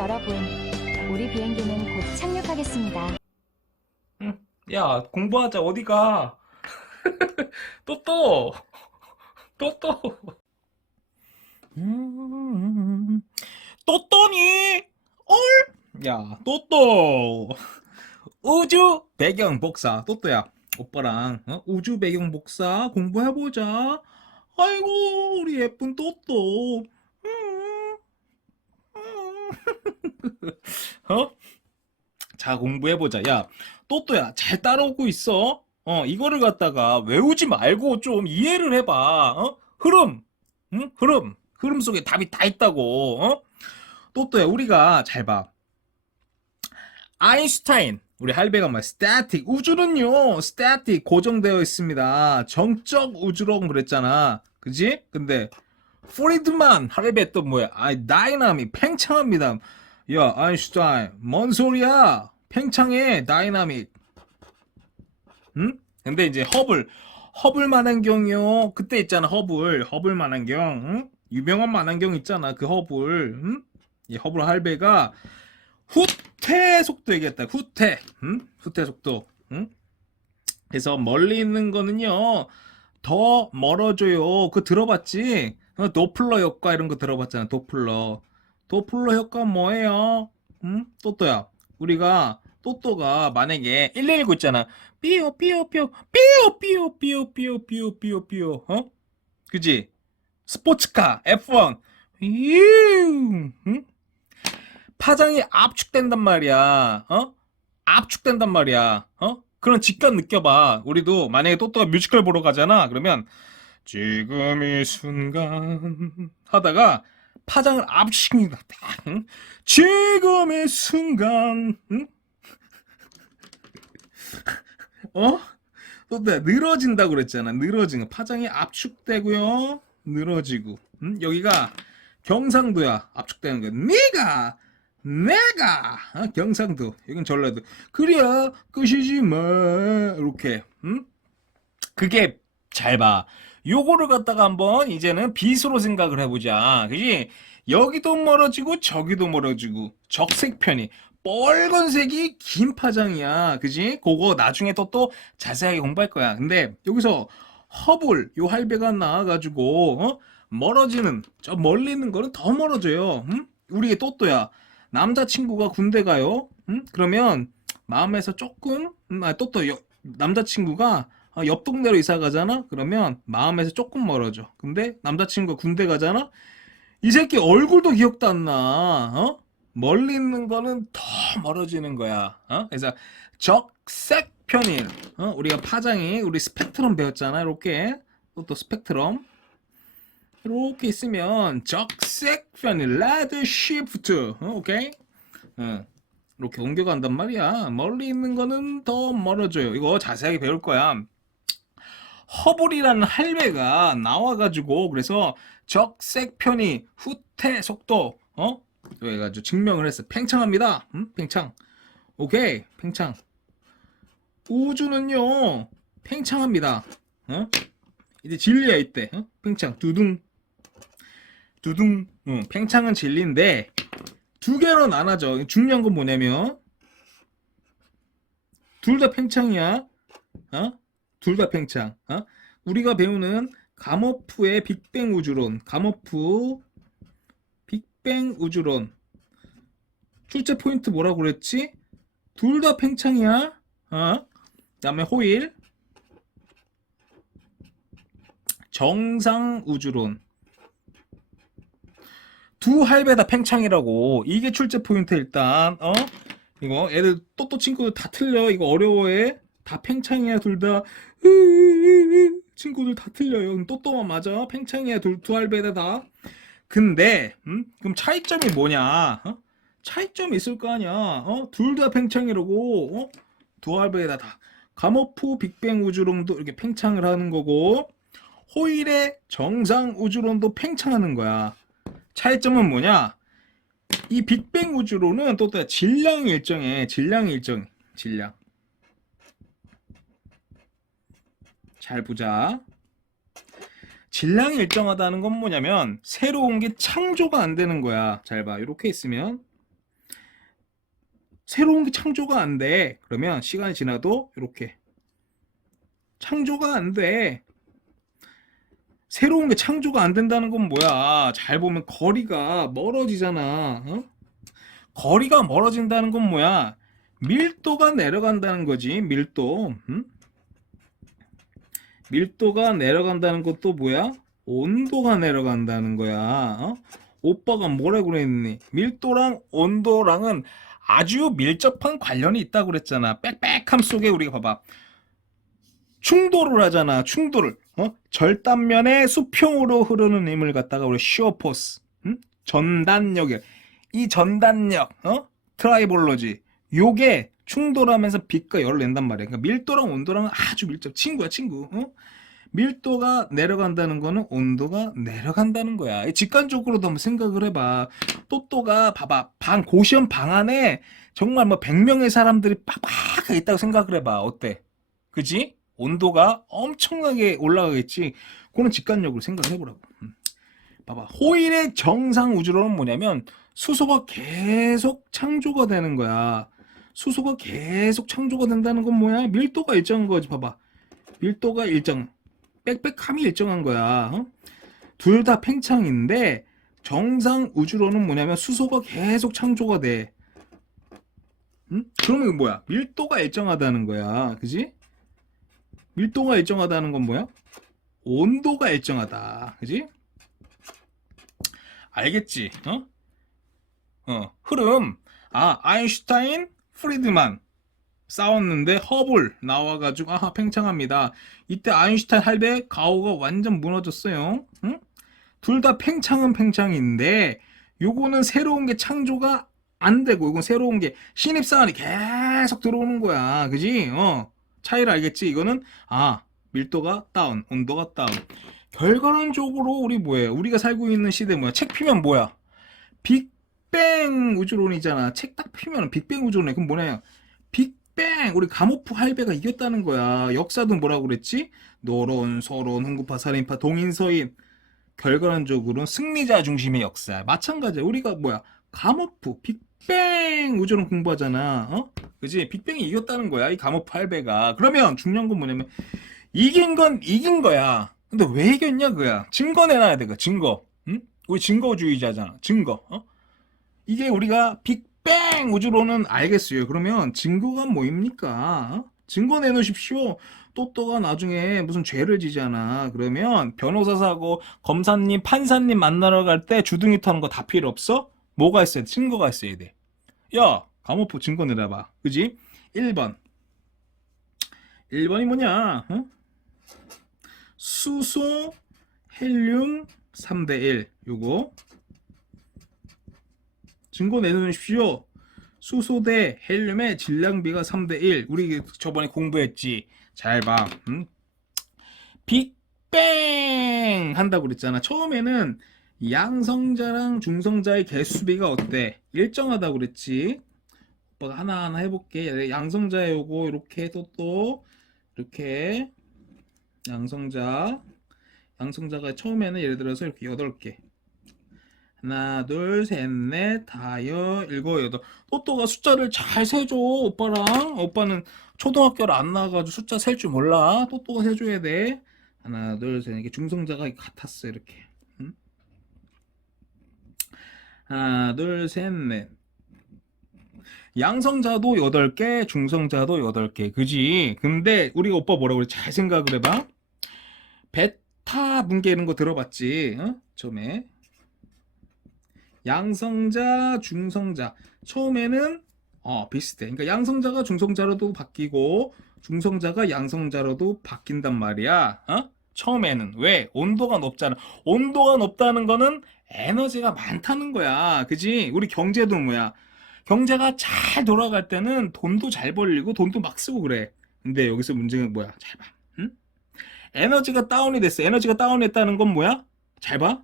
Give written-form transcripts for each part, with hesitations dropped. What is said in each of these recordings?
여러분, 우리 비행기는 곧 착륙하겠습니다. 응. 야, 공부하자. 어디가? 또 또. 또 또. 음, 또 또니? 얼? 야, 또 또. 우주 배경 복사. 또또야. 오빠랑 우주 배경 복사 공부해보자. 아이고, 우리 예쁜 또또. 어? 자, 공부해보자. 야, 또또야, 잘 따라오고 있어? 이거를 갖다가 외우지 말고 좀 이해를 해봐. 흐름. 응? 흐름. 흐름 속에 답이 다 있다고. 또또야, 우리가 잘 봐. 아인슈타인. 우리 할배가 말 스태틱. 우주는요, 스태틱 고정되어 있습니다. 정적 우주라고 그랬잖아. 그지? 근데 프리드만 할배 또 뭐야? 다이나믹 팽창합니다. 야, 아인슈타인, 뭔 소리야? 팽창해, 다이나믹. 응? 근데 이제 허블 만환경이요. 그때 있잖아, 허블 만환경. 응? 유명한 만환경 있잖아, 그 허블. 응? 이 허블 할배가 후퇴 속도 얘기했다. 후퇴. 응? 후퇴 속도. 응? 그래서 멀리 있는 거는요, 더 멀어져요. 그거 들어봤지? 도플러 효과 이런 거 들어봤잖아. 도플러 효과 뭐예요? 응? 또또야. 우리가 또또가 만약에 119 있잖아. 삐요 삐요 삐요 삐요 삐요 삐요 삐요 삐요 삐요 삐요. 그지? 스포츠카 F1. 응? 파장이 압축된단 말이야. 압축된단 말이야. 그런 직감 느껴봐. 우리도 만약에 또또가 뮤지컬 보러 가잖아. 그러면 지금 이 순간 하다가 파장을 압축시킵니다. 응? 지금 이 순간. 응? 또또야, 늘어진다고 그랬잖아. 늘어지는 파장이 압축되고요. 늘어지고. 여기가 경상도야. 압축되는 거야. 내가 경상도, 여긴 전라도. 그래야 끝이지 뭐. 이렇게. 그게 잘 봐. 요거를 갖다가 한번 이제는 빛으로 생각을 해보자. 그지? 여기도 멀어지고 저기도 멀어지고 적색편이 빨간색이 긴 파장이야. 그지? 그거 나중에 또 자세하게 공부할 거야. 근데 여기서 요 할배가 나와가지고 멀어지는, 저 멀리 있는 거는 더 멀어져요. 우리 또또야, 남자친구가 군대 가요. 그러면 마음에서 조금 또또 남자친구가 옆 동네로 이사 가잖아? 그러면 마음에서 조금 멀어져. 근데 남자친구가 군대 가잖아? 이 새끼 얼굴도 기억도 안 나. 멀리 있는 거는 더 멀어지는 거야. 그래서 적색 편일. 우리가 파장이, 우리 스펙트럼 배웠잖아. 이렇게. 또 스펙트럼. 이렇게 있으면 적색 편일. 레드 시프트. 오케이? 이렇게 옮겨간단 말이야. 멀리 있는 거는 더 멀어져요. 이거 자세하게 배울 거야. 허블이라는 할배가 나와가지고 그래서 적색 편이 후퇴 속도 그래가지고 증명을 했어. 팽창합니다. 팽창. 오케이, 팽창. 우주는요 팽창합니다. 이제 진리야 이때. 팽창. 두둥. 팽창은 진리인데 두 개로 나눠져. 중요한 건 뭐냐면 둘 다 팽창이야. 둘 다 팽창. 우리가 배우는 가모프의 빅뱅 우주론, 가모프 빅뱅 우주론. 출제 포인트 뭐라고 그랬지? 둘 다 팽창이야. 그다음에 호일 정상 우주론. 두 할배 다 팽창이라고. 이게 출제 포인트 일단. 이거 애들 또또 친구들 다 틀려. 이거 어려워해. 다 팽창이야 둘 다. 친구들 다 틀려요. 또또만 맞아. 팽창이야 두 할배다 다. 근데 그럼 차이점이 뭐냐? 차이점이 있을 거 아니야. 둘 다 팽창이라고. 두 할배다 다. 가모프 빅뱅 우주론도 이렇게 팽창을 하는 거고 호일의 정상 우주론도 팽창하는 거야. 차이점은 뭐냐? 이 빅뱅 우주론은 또 질량 일정해. 질량. 잘 보자. 질량이 일정하다는 건 뭐냐면 새로운 게 창조가 안 되는 거야. 잘 봐. 이렇게 있으면 새로운 게 창조가 안 돼. 그러면 시간이 지나도 이렇게 창조가 안 돼. 새로운 게 창조가 안 된다는 건 뭐야? 잘 보면 거리가 멀어지잖아. 어? 거리가 멀어진다는 건 뭐야? 밀도가 내려간다는 거지. 밀도. 응? 밀도가 내려간다는 것도 뭐야? 온도가 내려간다는 거야. 어? 오빠가 뭐라 그랬니? 밀도랑 온도랑은 아주 밀접한 관련이 있다고 그랬잖아. 빽빽함 속에 우리가 봐봐. 충돌을 하잖아. 충돌을. 절단면에 수평으로 흐르는 힘을 갖다가 우리 시어 포스. 전단력이. 이 전단력, 트라이볼로지. 요게 충돌하면서 빛과 열을 낸단 말이야. 그러니까 밀도랑 온도랑은 아주 밀접. 친구야, 친구. 밀도가 내려간다는 거는 온도가 내려간다는 거야. 직관적으로도 한번 생각을 해봐. 또또가 봐봐. 고시원 방 안에 정말 뭐 100명의 사람들이 빡빡하게 있다고 생각을 해봐. 어때? 그지? 온도가 엄청나게 올라가겠지. 그런 직관력으로 생각을 해보라고. 봐봐. 호일의 정상 우주론은 뭐냐면 수소가 계속 창조가 되는 거야. 수소가 계속 창조가 된다는 건 뭐야? 밀도가 일정한 거지. 봐봐. 밀도가 일정. 빽빽함이 일정한 거야. 둘 다 팽창인데 정상 우주론은 뭐냐면 수소가 계속 창조가 돼. 그러면 뭐야? 밀도가 일정하다는 거야. 그지? 밀도가 일정하다는 건 뭐야? 온도가 일정하다. 그지? 알겠지? 흐름. 아인슈타인, 프리드만 싸웠는데 허블 나와가지고 팽창합니다. 이때 아인슈타인 할배 가오가 완전 무너졌어요. 응? 둘 다 팽창은 팽창인데 요거는 새로운 게 창조가 안 되고 이건 새로운 게 신입사원이 계속 들어오는 거야. 그지? 차이를 알겠지? 이거는 밀도가 다운, 온도가 다운. 결과론적으로 우리 뭐예요? 우리가 살고 있는 시대 뭐야? 책 피면 뭐야? 빅뱅 우주론이잖아. 책 딱 피면 빅뱅 우주론이야. 그럼 뭐냐? 빅뱅! 우리 가모프 할배가 이겼다는 거야. 역사도 뭐라고 그랬지? 노론, 소론, 홍구파, 살인파, 동인서인. 결과론적으로는 승리자 중심의 역사. 마찬가지야. 우리가 뭐야? 가모프, 빅뱅 우주론 공부하잖아. 그지? 빅뱅이 이겼다는 거야. 이 가모프 할배가. 그러면 중요한 건 뭐냐면 이긴 건 이긴 거야. 근데 왜 이겼냐 그야. 증거 내놔야 돼. 그 증거. 응? 우리 증거주의자잖아. 증거. 이게 우리가 빅뱅 우주론은 알겠어요. 그러면 증거가 뭐입니까? 증거 내놓으십시오. 또또가 나중에 무슨 죄를 지잖아. 그러면 변호사 사고 검사님, 판사님 만나러 갈 때 주둥이 터는 거 다 필요 없어? 뭐가 있어야 돼? 증거가 있어야 돼. 야, 가모프 증거 내놔봐. 그지? 1번. 1번이 뭐냐? 수소, 헬륨 3대1. 요거. 증거 내놓으십시오. 수소 대 헬륨의 질량비가 3대1. 우리 저번에 공부했지. 잘 봐. 빅뱅 한다고 그랬잖아. 처음에는 양성자랑 중성자의 개수비가 어때? 일정하다고 그랬지. 오빠가 하나하나 해볼게. 양성자 요거 이렇게 해서 또 이렇게 양성자가 처음에는 예를 들어서 이렇게 8개. 하나, 둘, 셋, 넷, 다여, 일곱, 여덟. 또또가 숫자를 잘 세줘. 오빠는 초등학교를 안 나와가지고 숫자 셀 줄 몰라. 또또가 세줘야 돼. 하나, 둘, 셋. 이게 중성자가 같았어. 이렇게. 하나, 둘, 셋, 넷. 양성자도 8개, 중성자도 8개. 그지? 근데 우리가 오빠 뭐라고 그래? 잘 생각을 해봐. 베타 분계 이런 거 들어봤지? 처음에. 양성자, 중성자. 처음에는 비슷해. 그러니까 양성자가 중성자로도 바뀌고 중성자가 양성자로도 바뀐단 말이야. 처음에는. 왜? 온도가 높잖아. 온도가 높다는 거는 에너지가 많다는 거야. 그지? 우리 경제도 뭐야? 경제가 잘 돌아갈 때는 돈도 잘 벌리고 돈도 막 쓰고 그래. 근데 여기서 문제는 뭐야? 잘 봐. 에너지가 다운이 됐어. 에너지가 다운했다는 건 뭐야? 잘 봐.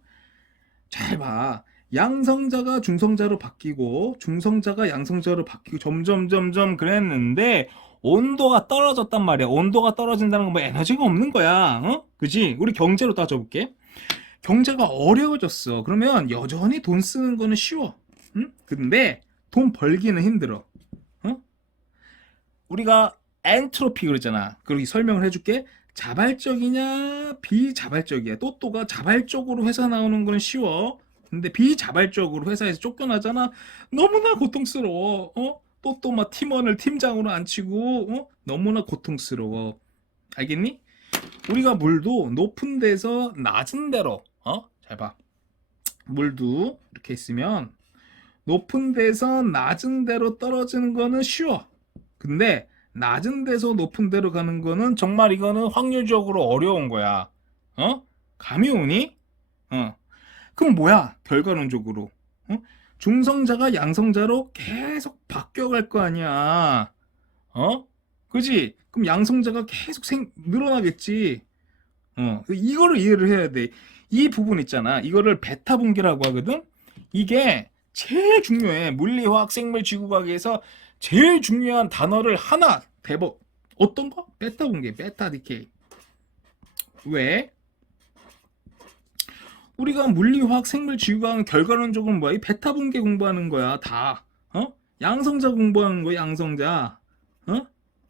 잘 봐. 양성자가 중성자로 바뀌고 중성자가 양성자로 바뀌고 점점 그랬는데 온도가 떨어졌단 말이야. 온도가 떨어진다는 건 뭐 에너지가 없는 거야. 그지? 우리 경제로 따져볼게. 경제가 어려워졌어. 그러면 여전히 돈 쓰는 거는 쉬워. 근데 돈 벌기는 힘들어. 우리가 엔트로피 그러잖아. 그렇게 설명을 해줄게. 자발적이냐 비자발적이야. 또또가 자발적으로 회사 나오는 건 쉬워. 근데 비자발적으로 회사에서 쫓겨나잖아. 너무나 고통스러워. 또또 막 팀원을 팀장으로 앉히고 너무나 고통스러워. 알겠니? 우리가 물도 높은 데서 낮은 데로 잘 봐. 물도 이렇게 있으면 높은 데서 낮은 데로 떨어지는 거는 쉬워. 근데 낮은 데서 높은 데로 가는 거는 정말 이거는 확률적으로 어려운 거야. 감이 오니? 그럼 뭐야? 결과론적으로. 중성자가 양성자로 계속 바뀌어갈 거 아니야. 그지? 그럼 양성자가 계속 늘어나겠지. 이거를 이해를 해야 돼. 이 부분 있잖아. 이거를 베타 분기라고 하거든. 이게 제일 중요해. 물리화학 생물 지구과학에서 제일 중요한 단어를 하나 대법. 어떤 거? 베타 분기, 베타 디케이. 왜? 우리가 물리화학 생물 지구과학 결과론적으로 뭐야? 이 베타 분기 공부하는 거야. 다. 양성자 공부하는 거야. 양성자.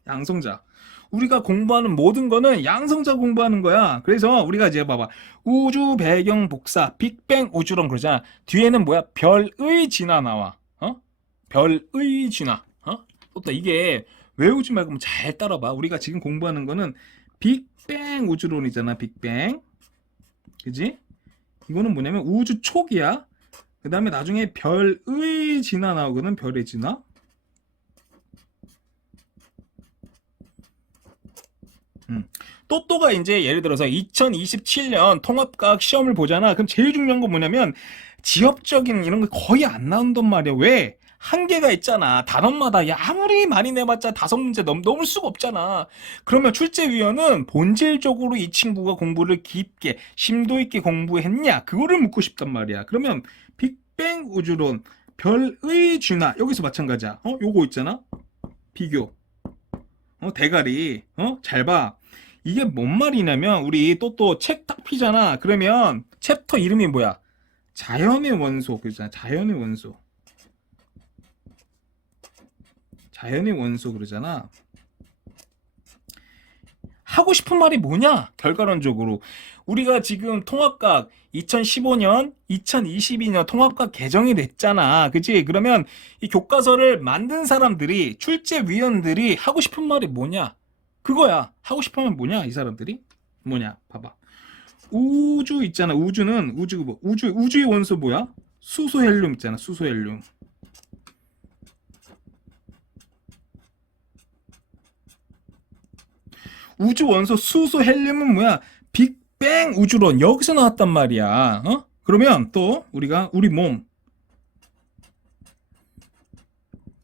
양성자. 우리가 공부하는 모든 거는 양성자 공부하는 거야. 그래서 우리가 이제 봐봐. 우주 배경 복사, 빅뱅 우주론 그러잖아. 뒤에는 뭐야? 별의 진화 나와. 별의 진화. 또 이게 외우지 말고 잘 따라봐. 우리가 지금 공부하는 거는 빅뱅 우주론이잖아. 빅뱅. 그지? 이거는 뭐냐면 우주 초기야. 그 다음에 나중에 별의 진화 나오거든. 별의 진화. 또또가 이제 예를 들어서 2027년 통합과학 시험을 보잖아. 그럼 제일 중요한 건 뭐냐면 지엽적인 이런 거 거의 안 나온단 말이야. 왜? 한계가 있잖아. 단원마다 야 아무리 많이 내봤자 5문제 넘을 수가 없잖아. 그러면 출제위원은 본질적으로 이 친구가 공부를 깊게 심도 있게 공부했냐 그거를 묻고 싶단 말이야. 그러면 빅뱅 우주론 별의 진화 여기서 마찬가지야. 요거 있잖아. 비교. 대가리. 잘 봐. 이게 뭔 말이냐면 우리 또 책 딱 피잖아. 그러면 챕터 이름이 뭐야? 자연의 원소 그러잖아. 자연의 원소. 자연의 원소 그러잖아. 하고 싶은 말이 뭐냐? 결과론적으로 우리가 지금 통합과학 2015년, 2022년 통합과학 개정이 됐잖아. 그치? 그러면 이 교과서를 만든 사람들이 출제위원들이 하고 싶은 말이 뭐냐? 그거야. 하고 싶은 말이 뭐냐? 이 사람들이? 뭐냐? 봐봐. 우주 있잖아. 우주는 우주의 원소 뭐야? 수소 헬륨 있잖아. 수소 헬륨. 우주 원소 수소 헬륨은 뭐야? 빅뱅 우주론 여기서 나왔단 말이야. 그러면 또 우리가 우리 몸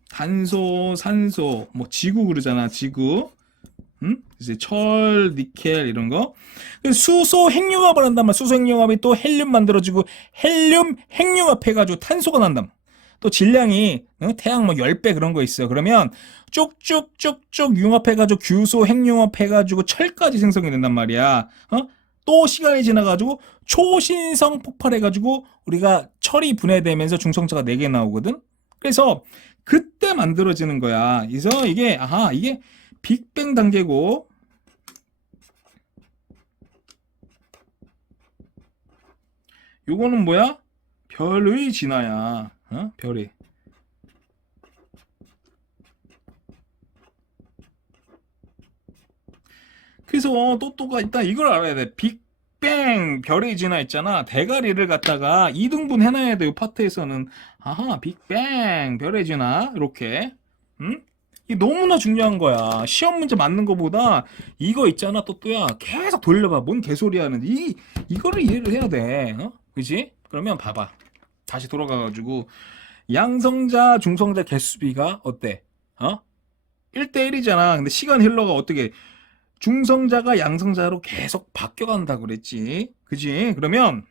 탄소, 산소, 뭐 지구 그러잖아. 지구. 이제 철, 니켈 이런 거. 수소 핵융합을 한단 말이야. 수소 핵융합이 또 헬륨 만들어지고 헬륨 핵융합 해가지고 탄소가 난단 말이야. 또 질량이 태양 뭐 10배 그런 거 있어. 그러면 쭉쭉쭉쭉 융합해가지고 규소 핵융합해가지고 철까지 생성이 된단 말이야. 또 시간이 지나가지고 초신성 폭발해가지고 우리가 철이 분해되면서 중성자가 4개 나오거든. 그래서 그때 만들어지는 거야. 그래서 이게 이게 빅뱅 단계고 요거는 뭐야? 별의 진화야. 별이. 그래서 또또가 일단 이걸 알아야 돼. 빅뱅 별의 진화 있잖아. 대가리를 갖다가 2등분 해놔야 돼. 요 파트에서는 빅뱅 별의 진화 이렇게. 이게 너무나 중요한 거야. 시험 문제 맞는 거보다 이거 있잖아. 또또야 계속 돌려봐. 뭔 개소리 하는데 이거를 이해를 해야 돼. 그지? 그러면 봐봐. 다시 돌아가가지고 양성자 중성자 개수비가 어때? 1대1이잖아. 근데 시간 흘러가 어떻게 중성자가 양성자로 계속 바뀌어간다 그랬지. 그지? 그러면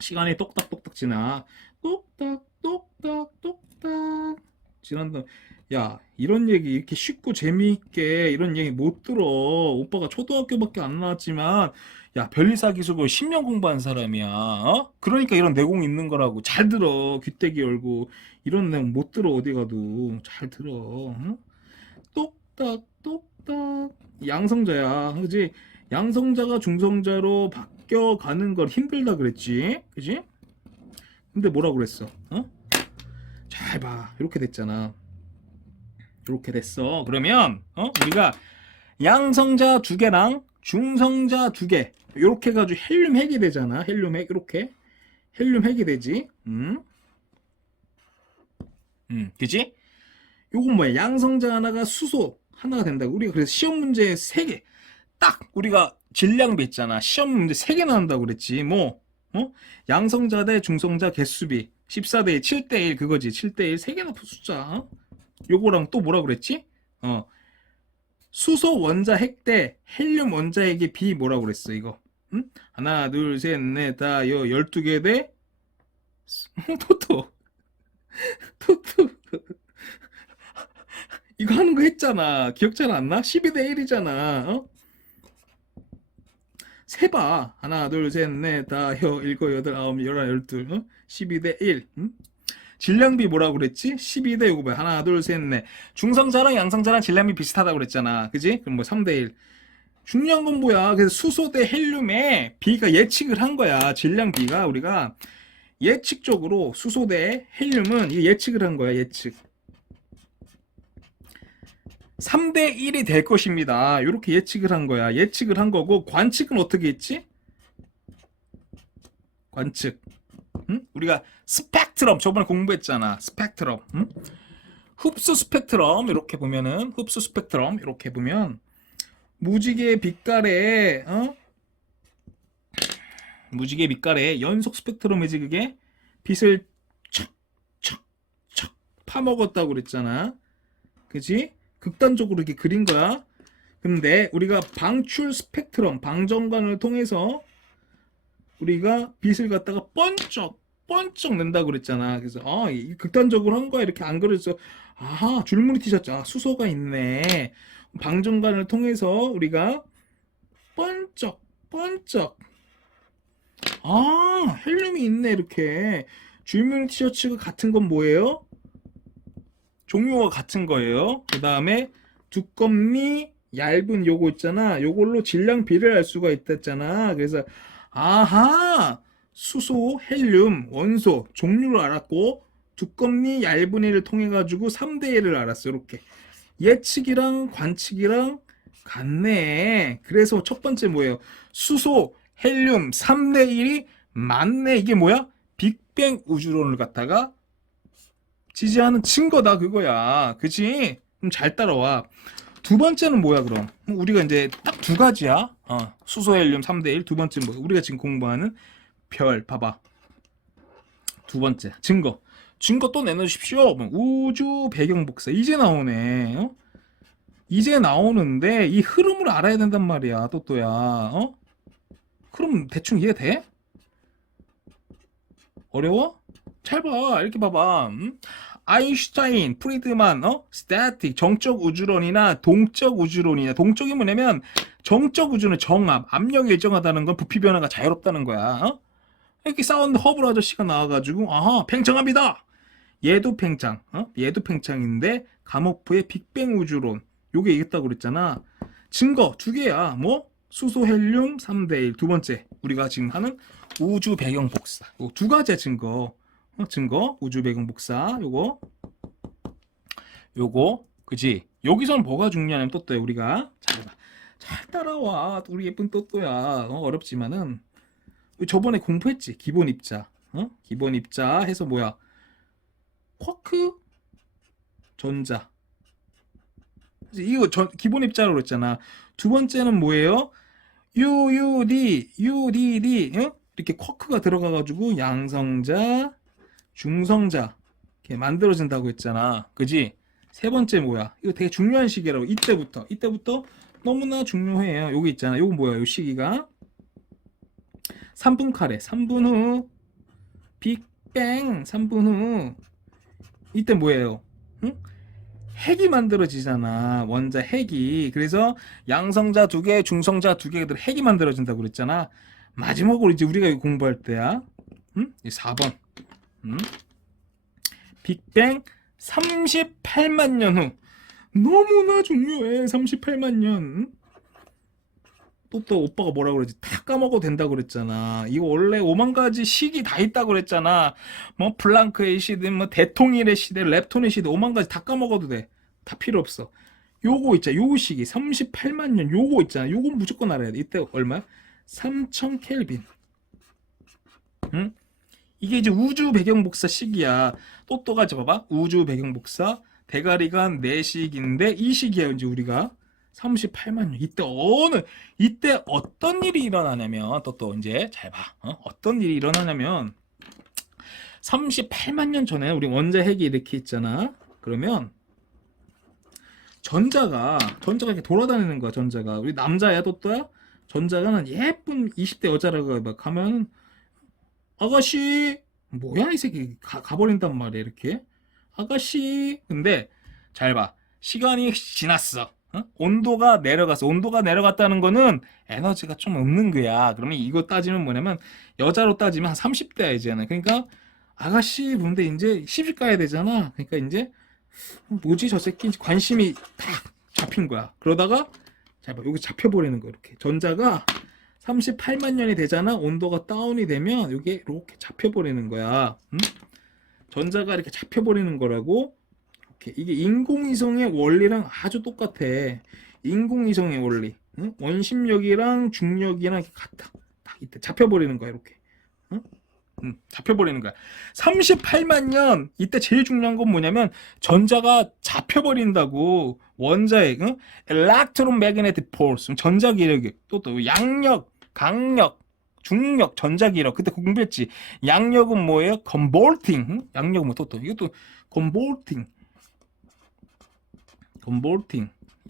시간이 똑딱똑딱 지나. 똑딱 지난다. 야 이런 얘기 이렇게 쉽고 재미있게 이런 얘기 못 들어. 오빠가 초등학교밖에 안 나왔지만 야 변리사 기술고 10년 공부한 사람이야. 그러니까 이런 내공 있는 거라고. 잘 들어. 귀때기 열고 이런 내용 못 들어. 어디 가도 잘 들어. 똑딱 똑딱 양성자야. 그지? 양성자가 중성자로 바뀌어가는 걸 힘들다 그랬지. 그지? 근데 뭐라고 그랬어? 잘 봐. 이렇게 됐잖아. 이렇게 됐어. 그러면 우리가 양성자 두 개랑 중성자 두 개 이렇게 해가지고 헬륨 핵이 되잖아. 헬륨 핵 이렇게 헬륨 핵이 되지. 그지? 요건 뭐야? 양성자 하나가 수소 하나가 된다고. 우리가 그래서 시험 문제 3개 딱 우리가 질량비 있잖아. 시험 문제 3개 나온다고 그랬지. 뭐 양성자 대 중성자 개수비 14대 1, 7대 1 그거지. 7대 1 3개나 숫자. 요거랑 또 뭐라 그랬지? 수소 원자 핵 대 헬륨 원자 핵의 비 뭐라고 그랬어 이거? 하나 둘 셋 넷 다 12개 대 토토 이거 하는 거 했잖아. 기억 잘 안 나? 12대 1이잖아. 세봐. 하나 둘 셋 넷 다 7 8 9 10 11 12 12대 1 질량비 뭐라고 그랬지? 12대 요거 봐. 하나, 둘, 셋, 넷. 중성자랑 양성자랑 질량비 비슷하다고 그랬잖아. 그지? 그럼 뭐 3대 1. 중요한 건 뭐야? 그래서 수소 대 헬륨에 비가 예측을 한 거야. 질량비가 우리가 예측적으로 수소 대 헬륨은 이게 예측을 한 거야. 예측. 3대 1이 될 것입니다. 이렇게 예측을 한 거야. 예측을 한 거고 관측은 어떻게 했지? 관측. 우리가 스펙트럼 저번에 공부했잖아. 스펙트럼. 흡수 스펙트럼 이렇게 보면은 흡수 스펙트럼 이렇게 보면 무지개 빛깔에 무지개 빛깔에 연속 스펙트럼이지 그게 빛을 척척척 파먹었다고 그랬잖아. 그지? 극단적으로 이렇게 그린 거야. 근데 우리가 방출 스펙트럼 방정관을 통해서 우리가 빛을 갖다가 번쩍 낸다고 그랬잖아. 그래서 극단적으로 한 거야. 이렇게 안 그려서 아하 줄무늬 티셔츠 수소가 있네. 방정관을 통해서 우리가 번쩍 헬륨이 있네. 이렇게 줄무늬 티셔츠가 같은 건 뭐예요? 종류가 같은 거예요. 그 다음에 두껍니 얇은 요거 있잖아. 요걸로 질량비를 알 수가 있댔잖아. 그래서 아하 수소, 헬륨, 원소 종류를 알았고 두껍니 얇은 애를 통해 가지고 3대 1을 알았어. 이렇게 예측이랑 관측이랑 같네. 그래서 첫 번째 뭐예요? 수소, 헬륨 3대 1이 맞네. 이게 뭐야? 빅뱅 우주론을 갖다가 지지하는 증거다 그거야. 그치? 그럼 잘 따라와. 두 번째는 뭐야 그럼? 우리가 이제 딱 두 가지야. 수소, 헬륨 3대 1. 두 번째 뭐? 우리가 지금 공부하는 별 봐봐. 두 번째 증거 또 내놓으십시오. 우주 배경 복사 이제 나오네. 이제 나오는데 이 흐름을 알아야 된단 말이야. 또또야. 그럼 대충 이해돼? 어려워? 잘 봐. 이렇게 봐봐. 아인슈타인, 프리드만, 스태틱, 정적 우주론이나 동적 우주론이나 동적이 뭐냐면 정적 우주는 정압, 압력이 일정하다는 건 부피 변화가 자유롭다는 거야. 이렇게 사운드 허블 아저씨가 나와가지고 아하 팽창합니다. 얘도 팽창, 얘도 팽창인데 가모프의 빅뱅 우주론 요게 있다고 그랬잖아. 증거 두 개야. 뭐 수소 헬륨 3대 1. 두 번째 우리가 지금 하는 우주 배경 복사. 두 가지야 증거. 증거 우주 배경 복사 요거 그지? 여기서는 뭐가 중요하냐면 또또야. 우리가 잘 따라와. 우리 예쁜 또또야. 어렵지만은 저번에 공부했지. 기본 입자. 기본 입자 해서 뭐야? 쿼크 전자. 이거 기본 입자로 그랬잖아. 두 번째는 뭐예요? UUD, UDD. 이렇게 쿼크가 들어가 가지고 양성자, 중성자 이렇게 만들어진다고 했잖아. 그지? 세 번째 뭐야? 이거 되게 중요한 시기라고. 이때부터 너무나 중요해요. 여기 있잖아. 요거 뭐야? 요 시기가 3분 카레 3분 후 빅뱅 3분 후 이때 뭐예요? 핵이 만들어지잖아. 원자 핵이. 그래서 양성자 2개 중성자 2개들 핵이 만들어진다고 그랬잖아. 마지막으로 이제 우리가 이거 공부할 때야. 4번 빅뱅 38만 년 후 너무나 중요해. 38만 년. 또 오빠가 뭐라 그러지? 다 까먹어도 된다고 그랬잖아. 이거 원래 5만 가지 식이 다 있다고 그랬잖아. 뭐 플랑크의 시대, 뭐 대통일의 시대, 렙톤의 시대 5만 가지 다 까먹어도 돼. 다 필요 없어. 요거 있잖아. 요 시기 38만 년 요거 있잖아. 요건 무조건 알아야 돼. 이때 얼마야? 3000 켈빈. 응? 이게 이제 우주 배경 복사 시기야. 또가 이제 봐봐. 우주 배경 복사 대가리가 4식인데 이 시기야 이제 우리가 38만 년. 이때 어떤 일이 일어나냐면 또 이제 잘 봐. 어떤 일이 일어나냐면 38만 년 전에 우리 원자 핵이 이렇게 있잖아. 그러면 전자가 이렇게 돌아다니는 거야. 전자가 우리 남자야 또야. 전자가 예쁜 20대 여자라고 막 가면 아가씨 뭐야 이 새끼 가버린단 말이야 이렇게 아가씨. 근데 잘 봐. 시간이 지났어. 온도가 내려갔다는 거는 에너지가 좀 없는 거야. 그러면 이거 따지면 뭐냐면 여자로 따지면 한 30대야 이제는. 그러니까 아가씨 근데 이제 시집 가야 되잖아. 그러니까 이제 뭐지 저 새끼 관심이 딱 잡힌 거야. 그러다가 잘 봐. 여기 잡혀버리는 거야. 이렇게 전자가 38만 년이 되잖아. 온도가 다운이 되면 이게 이렇게 잡혀버리는 거야. 전자가 이렇게 잡혀버리는 거라고. 이게 인공위성의 원리랑 아주 똑같아. 인공위성의 원리. 원심력이랑 중력이랑 같아. 딱 이때 잡혀버리는 거야 이렇게. 잡혀버리는 거야. 38만 년 이때 제일 중요한 건 뭐냐면 전자가 잡혀버린다고. 원자의 electromagnetic force 전자기력이 또 양력, 강력, 중력, 전자기력 그때 공부했지. 양력은 뭐예요? converting. 양력은 뭐 또 이것도 converting.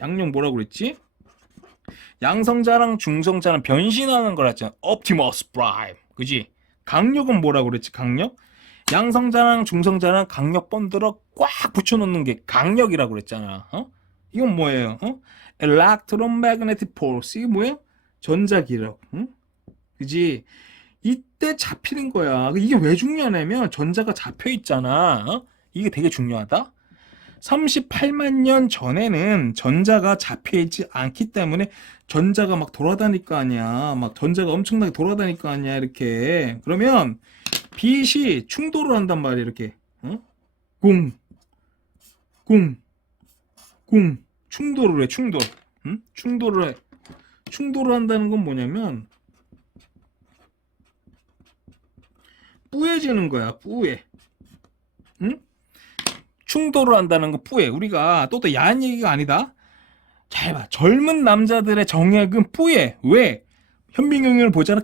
양력 뭐라고 그랬지? 양성자랑 중성자는 변신하는 거라 했잖아. Optimus Prime. 그지? 강력은 뭐라고 그랬지? 강력? 양성자랑 중성자랑 강력 번들어 꽉 붙여놓는 게 강력이라고 그랬잖아. 이건 뭐예요? Electromagnetic force. 이게 뭐예요? 전자기력. 그지? 이때 잡히는 거야. 이게 왜 중요하냐면 전자가 잡혀 있잖아. 이게 되게 중요하다. 38만 년 전에는 전자가 잡혀있지 않기 때문에 전자가 막 돌아다닐 거 아니야. 막 전자가 엄청나게 돌아다닐 거 아니야. 이렇게. 그러면 빛이 충돌을 한단 말이야. 이렇게. 공. 충돌을 해. 충돌을 해. 충돌을 한다는 건 뭐냐면 뿌얘지는 거야. 뿌얘. 충돌을 한다는 거 뿌예. 우리가 또 야한 얘기가 아니다. 잘 봐. 젊은 남자들의 정액은 뿌예. 왜? 현미경을 보잖아.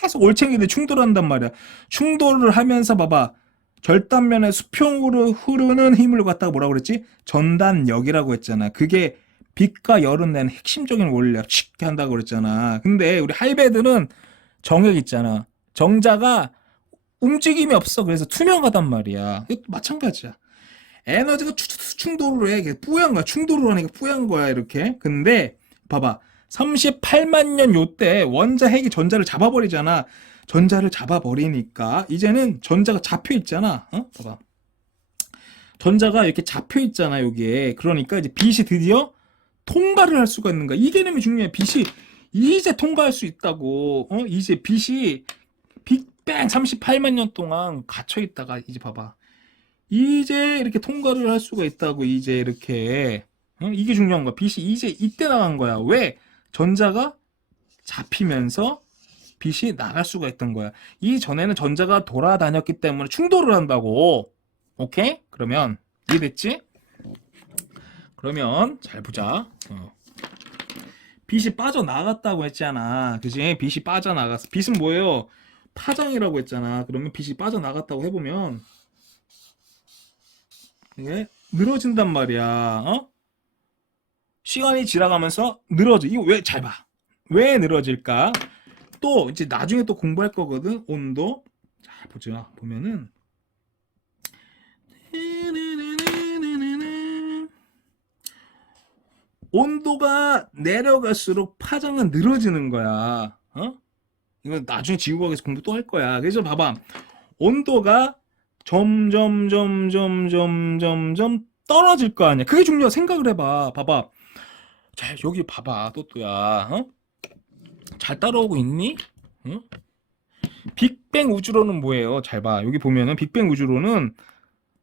계속 올챙이들 충돌한단 말이야. 충돌을 하면서 봐봐. 절단면에 수평으로 흐르는 힘을 갖다가 뭐라고 그랬지? 전단력이라고 했잖아. 그게 빛과 열은 내는 핵심적인 원리야. 쉽게 한다고 그랬잖아. 근데 우리 할배들은 정액 있잖아. 정자가 움직임이 없어. 그래서 투명하단 말이야. 이것도 마찬가지야. 에너지가 충돌을 해. 뿌연 거야. 충돌을 하니까 뿌연 거야. 이렇게. 근데 봐봐. 38만 년 요때 원자 핵이 전자를 잡아버리잖아. 전자를 잡아버리니까 이제는 전자가 잡혀 있잖아. 봐봐. 전자가 이렇게 잡혀 있잖아. 여기에. 그러니까 이제 빛이 드디어 통과를 할 수가 있는 거야. 이 개념이 중요해. 빛이 이제 통과할 수 있다고. 이제 빛이 빅뱅 38만 년 동안 갇혀 있다가 이제 봐봐. 이제 이렇게 통과를 할 수가 있다고. 이제 이렇게. 이게 중요한 거야. 빛이 이제 이때 나간 거야. 왜? 전자가 잡히면서 빛이 나갈 수가 있던 거야. 이전에는 전자가 돌아다녔기 때문에 충돌을 한다고. 오케이? 그러면 이해됐지? 그러면 잘 보자. 빛이 빠져나갔다고 했잖아. 그지? 빛이 빠져나갔어. 빛은 뭐예요? 파장이라고 했잖아. 그러면 빛이 빠져나갔다고 해보면 이게 늘어진단 말이야. 시간이 지나가면서 늘어져. 이거 왜? 잘 봐. 왜 늘어질까? 또 이제 나중에 또 공부할 거거든. 온도. 자, 보자. 보면은 온도가 내려갈수록 파장은 늘어지는 거야. 이거 나중에 지구과학에서 공부 또 할 거야. 그래서 봐봐. 온도가 점점 떨어질 거 아니야. 그게 중요해. 생각을 해봐. 봐봐. 자, 여기 봐봐. 또또야. 어? 잘 따라오고 있니? 응? 빅뱅 우주론은 뭐예요? 잘 봐. 여기 보면은 빅뱅 우주론은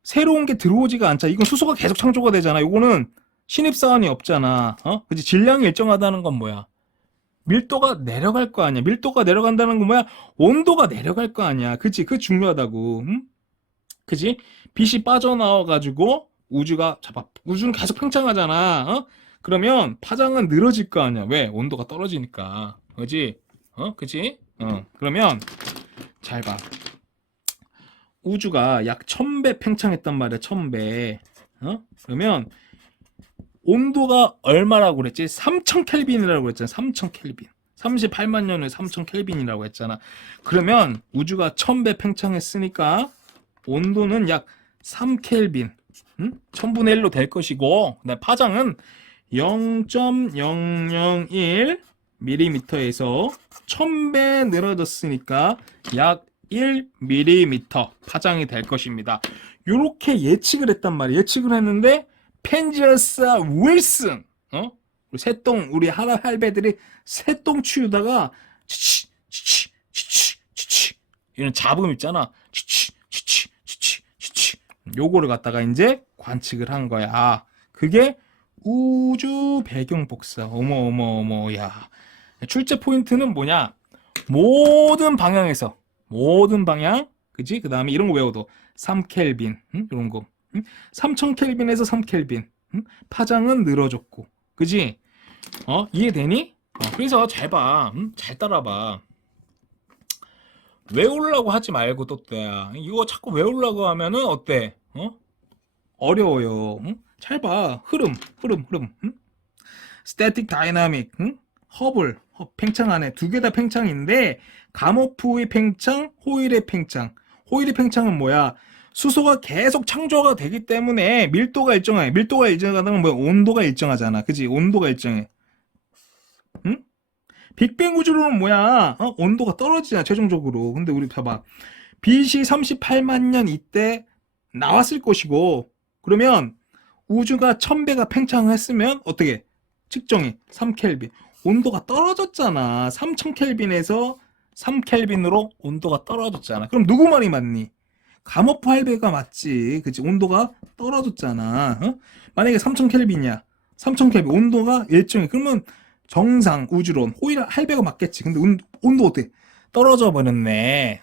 새로운 게 들어오지가 않잖아. 이건 수소가 계속 창조가 되잖아. 이거는 신입사원이 없잖아. 어? 그치? 질량이 일정하다는 건 뭐야? 밀도가 내려갈 거 아니야. 밀도가 내려간다는 건 뭐야? 온도가 내려갈 거 아니야. 그치? 그게 중요하다고. 응? 그치? 빛이 빠져나와가지고 우주가 잡아. 우주는 계속 팽창하잖아. 어? 그러면 파장은 늘어질 거 아니야. 왜? 온도가 떨어지니까. 그지? 어? 그치? 그러면 잘 봐. 우주가 약 1000배 팽창했단 말이야. 1000배. 어? 그러면 온도가 얼마라고 그랬지? 3000켈빈이라고 그랬잖아. 3000켈빈. 38만 년 후에 3000켈빈이라고 했잖아. 그러면 우주가 1000배 팽창했으니까 온도는 약 3켈빈. 1000분의 1로 될 것이고, 파장은 0.001mm에서 1000배 늘어졌으니까 약 1mm 파장이 될 것입니다. 요렇게 예측을 했단 말이에요. 예측을 했는데 펜지어스 윌슨, 우리 할배들이 새똥 치우다가 치치 치치 치치 치치 이런 잡음 있잖아. 치치 치치 치치 치치 요거를 갖다가 이제 관측을 한 거야. 그게 우주 배경 복사. 어머 야. 출제 포인트는 뭐냐? 모든 방향에서 모든 방향, 그지? 그 다음에 이런 거 외워도 3켈빈, 이런 거. 3000켈빈에서 3켈빈. 파장은 늘어졌고, 그지? 이해되니? 그래서 잘 봐. 잘 따라봐. 외우려고 하지 말고 또야. 이거 자꾸 외우려고 하면은 어때? 어려워요. 잘 봐. 흐름. 스태틱 다이나믹, 허블, 팽창 안에 두 개 다 팽창인데 가모프의 팽창, 호일의 팽창. 호일의 팽창은 뭐야? 수소가 계속 창조가 되기 때문에 밀도가 일정해. 밀도가 일정하다는 건 뭐야? 온도가 일정하잖아. 그지? 온도가 일정해. 응? 빅뱅 우주론은 뭐야? 온도가 떨어지잖아, 최종적으로. 근데 우리 봐봐. 빛이 38만 년 이때 나왔을 것이고, 그러면 우주가 1000배가 팽창했으면 어떻게? 측정이 3켈빈. 온도가 떨어졌잖아. 3000켈빈에서 3켈빈으로 온도가 떨어졌잖아. 그럼 누구 말이 맞니? 가모프 할배가 맞지. 그치? 온도가 떨어졌잖아. 만약에 3000켈빈이야. 3000켈빈 온도가 일정해. 그러면 정상 우주론 호일 할배가 맞겠지. 근데 온도 어때? 떨어져 버렸네.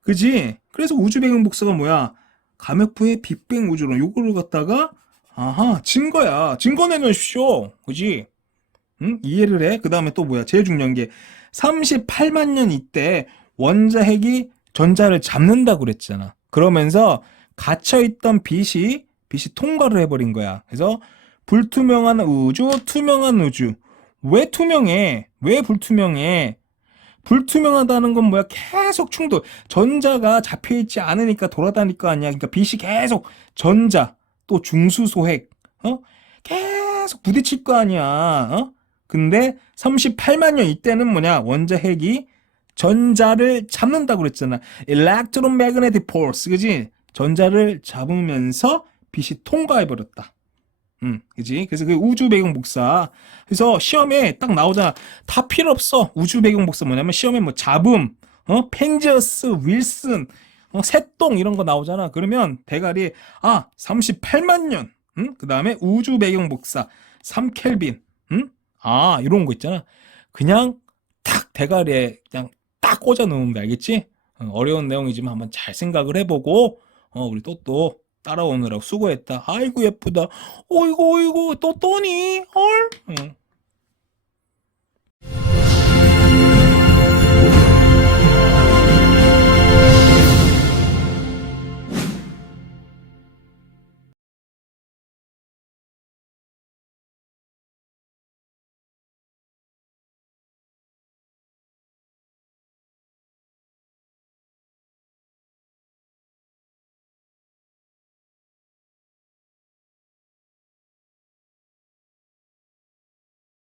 그지? 그래서 우주 배경 복사가 뭐야? 가모프의 빅뱅 우주론 요거를 갖다가 증거야. 증거 내놓으십시오. 그지? 이해를 해? 그 다음에 또 뭐야? 제일 중요한 게 38만 년 이때 원자핵이 전자를 잡는다고 그랬잖아. 그러면서 갇혀있던 빛이 통과를 해버린 거야. 그래서 불투명한 우주, 투명한 우주. 왜 투명해? 왜 불투명해? 불투명하다는 건 뭐야? 계속 충돌. 전자가 잡혀있지 않으니까 돌아다닐 거 아니야. 그러니까 빛이 계속 전자, 또 중수소핵, 계속 부딪힐 거 아니야. 근데 38만 년 이때는 뭐냐? 원자핵이 전자를 잡는다고 그랬잖아. Electromagnetic Force, 그지? 전자를 잡으면서 빛이 통과해버렸다. 그지? 그래서 그 우주 배경 복사. 그래서 시험에 딱 나오잖아. 다 필요 없어. 우주 배경 복사 뭐냐면 시험에 뭐 잡음, 펜지어스, 윌슨, 새똥 이런 거 나오잖아. 그러면 대가리 38만 년. 그 다음에 우주 배경 복사 3켈빈. 이런 거 있잖아. 그냥 탁 대가리에 그냥 딱 꽂아 놓으면 돼. 알겠지? 어려운 내용이지만 한번 잘 생각을 해보고 우리 또 따라오느라고 수고했다. 아이고 예쁘다. 어이구 또 또니? 헐?